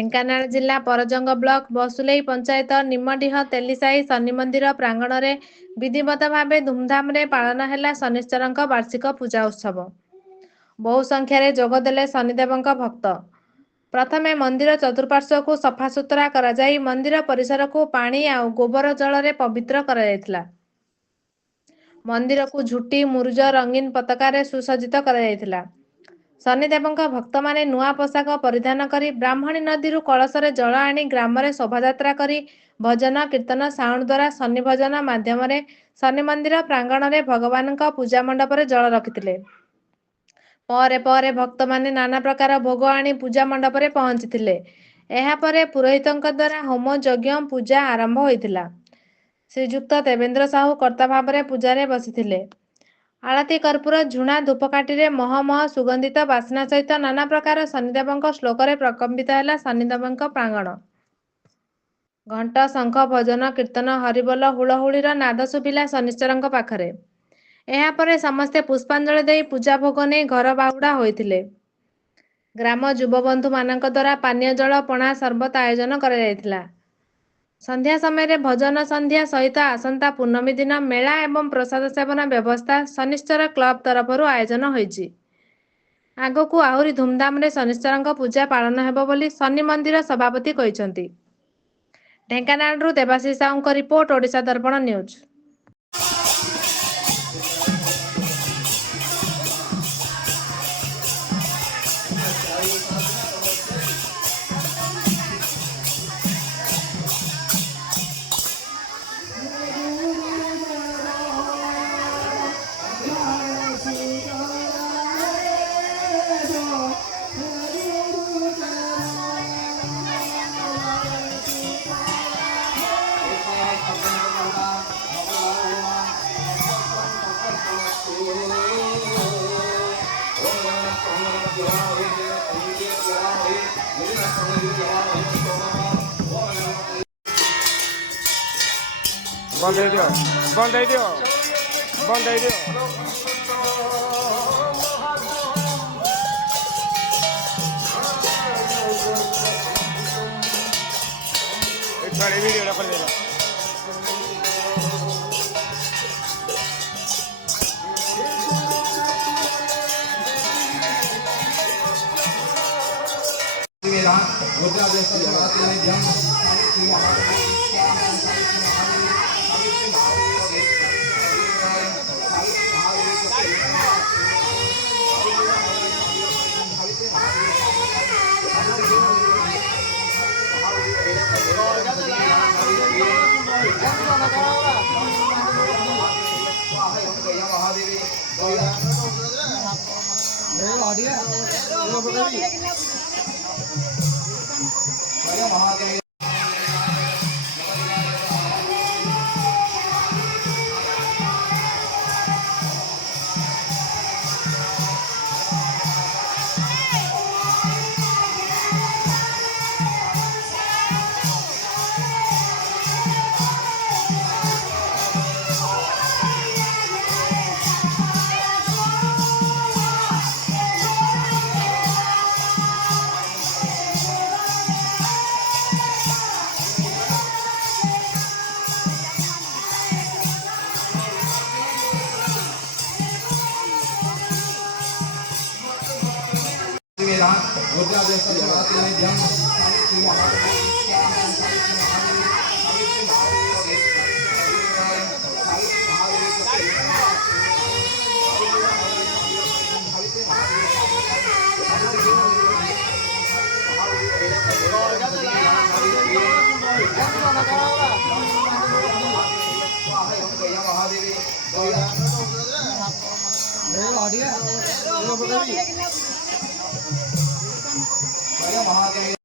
ଢେଙ୍କାନାଳ ଜିଲ୍ଲା ପରଜଙ୍ଗ ବ୍ଲକ ବସୁଲେଇ ପଞ୍ଚାୟତ ନିମଡିହ ତେଲିସାହି ଶନି ମନ୍ଦିର ପ୍ରାଙ୍ଗଣରେ ବିଧିବଦ୍ଧ ଭାବେ ଧୁମଧାମରେ ପାଳନ ହେଲା ଶନିଶ୍ଚରଙ୍କ ବାର୍ଷିକ ପୂଜା ଉତ୍ସବ। ବହୁ ସଂଖ୍ୟାରେ ଯୋଗଦେଲେ ଶନିଦେବଙ୍କ ଭକ୍ତ। ପ୍ରଥମେ ମନ୍ଦିର ଚତୁଃପାର୍ଶ୍ୱକୁ ସଫାସୁତୁରା କରାଯାଇ ମନ୍ଦିର ପରିସରକୁ ପାଣି ଆଉ ଗୋବର ଜଳରେ ପବିତ୍ର କରାଯାଇଥିଲା। ମନ୍ଦିରକୁ ଝୁଟି ମୁରୁଜ ରଙ୍ଗୀନ ପତାକାରେ ସୁସଜ୍ଜିତ କରାଯାଇଥିଲା। ଶନିଦେବଙ୍କ ଭକ୍ତମାନେ ନୂଆ ପୋଷାକ ପରିଧାନ କରି ବ୍ରାହ୍ମଣୀ ନଦୀରୁ କଳସରେ ଜଳ ଆଣି ଗ୍ରାମରେ ଶୋଭାଯାତ୍ରା କରି ଭଜନ କୀର୍ତ୍ତନ ସାଉଣ୍ଡ ଦ୍ୱାରା ଶନି ଭଜନ ମାଧ୍ୟମରେ ଶନି ମନ୍ଦିର ପ୍ରାଙ୍ଗଣରେ ଭଗବାନଙ୍କ ପୂଜା ମଣ୍ଡପରେ ଜଳ ରଖିଥିଲେ। ପରେ ପରେ ଭକ୍ତମାନେ ନାନା ପ୍ରକାର ଭୋଗ ଆଣି ପୂଜା ମଣ୍ଡପରେ ପହଞ୍ଚିଥିଲେ। ଏହାପରେ ପୁରୋହିତଙ୍କ ଦ୍ୱାରା ହୋମ ଯଜ୍ଞ ପୂଜା ଆରମ୍ଭ ହୋଇଥିଲା। ଶ୍ରୀଯୁକ୍ତ ଦେବେନ୍ଦ୍ର ସାହୁ କର୍ତ୍ତା ଭାବରେ ପୂଜାରେ ବସିଥିଲେ। ଆଳତି କର୍ପୂର ଝୁଣା ଧୂପକାଠିରେ ମହମହ ସୁଗନ୍ଧିତ ବାସ୍ନା ସହିତ ନାନା ପ୍ରକାର ଶନିଦେବଙ୍କ ଶ୍ଲୋକରେ ପ୍ରକମ୍ପିତ ହେଲା ଶନିଦେବଙ୍କ ପ୍ରାଙ୍ଗଣ। ଘଣ୍ଟ ଶଙ୍ଖ ଭଜନ କୀର୍ତ୍ତନ ହରିବୋଲ ହୁଳହୁଳିର ନାଦ ଶୁଭିଲା ଶନିଶ୍ଚରଙ୍କ ପାଖରେ। ଏହାପରେ ସମସ୍ତେ ପୁଷ୍ପାଞ୍ଜଳି ଦେଇ ପୂଜା ଭୋଗ ନେଇ ଘର ବାହୁଡ଼ା ହୋଇଥିଲେ। ଗ୍ରାମ ଯୁବବନ୍ଧୁ ମାନଙ୍କ ଦ୍ୱାରା ପାନୀୟ ଜଳ ପଣା ସର୍ବତ ଆୟୋଜନ କରାଯାଇଥିଲା। ସନ୍ଧ୍ୟା ସମୟରେ ଭଜନ ସନ୍ଧ୍ୟା ସହିତ ଆସନ୍ତା ପୂର୍ଣ୍ଣମୀ ଦିନ ମେଳା ଏବଂ ପ୍ରସାଦ ସେବନ ବ୍ୟବସ୍ଥା ଶନିଶ୍ଚର କ୍ଲବ ତରଫରୁ ଆୟୋଜନ ହୋଇଛି। ଆଗକୁ ଆହୁରି ଧୁମଧାମରେ ଶନିଶ୍ଚରଙ୍କ ପୂଜା ପାଳନ ହେବ ବୋଲି ଶନି ମନ୍ଦିର ସଭାପତି କହିଛନ୍ତି। ଢେଙ୍କାନାଳରୁ ଦେବାଶିଷ ସାହୁଙ୍କ ରିପୋର୍ଟ, ଓଡ଼ିଶା ଦର୍ପଣ ନ୍ୟୁଜ୍। बंद दियो बंद दियो बंद दियो वीडियो कर देना। महादेव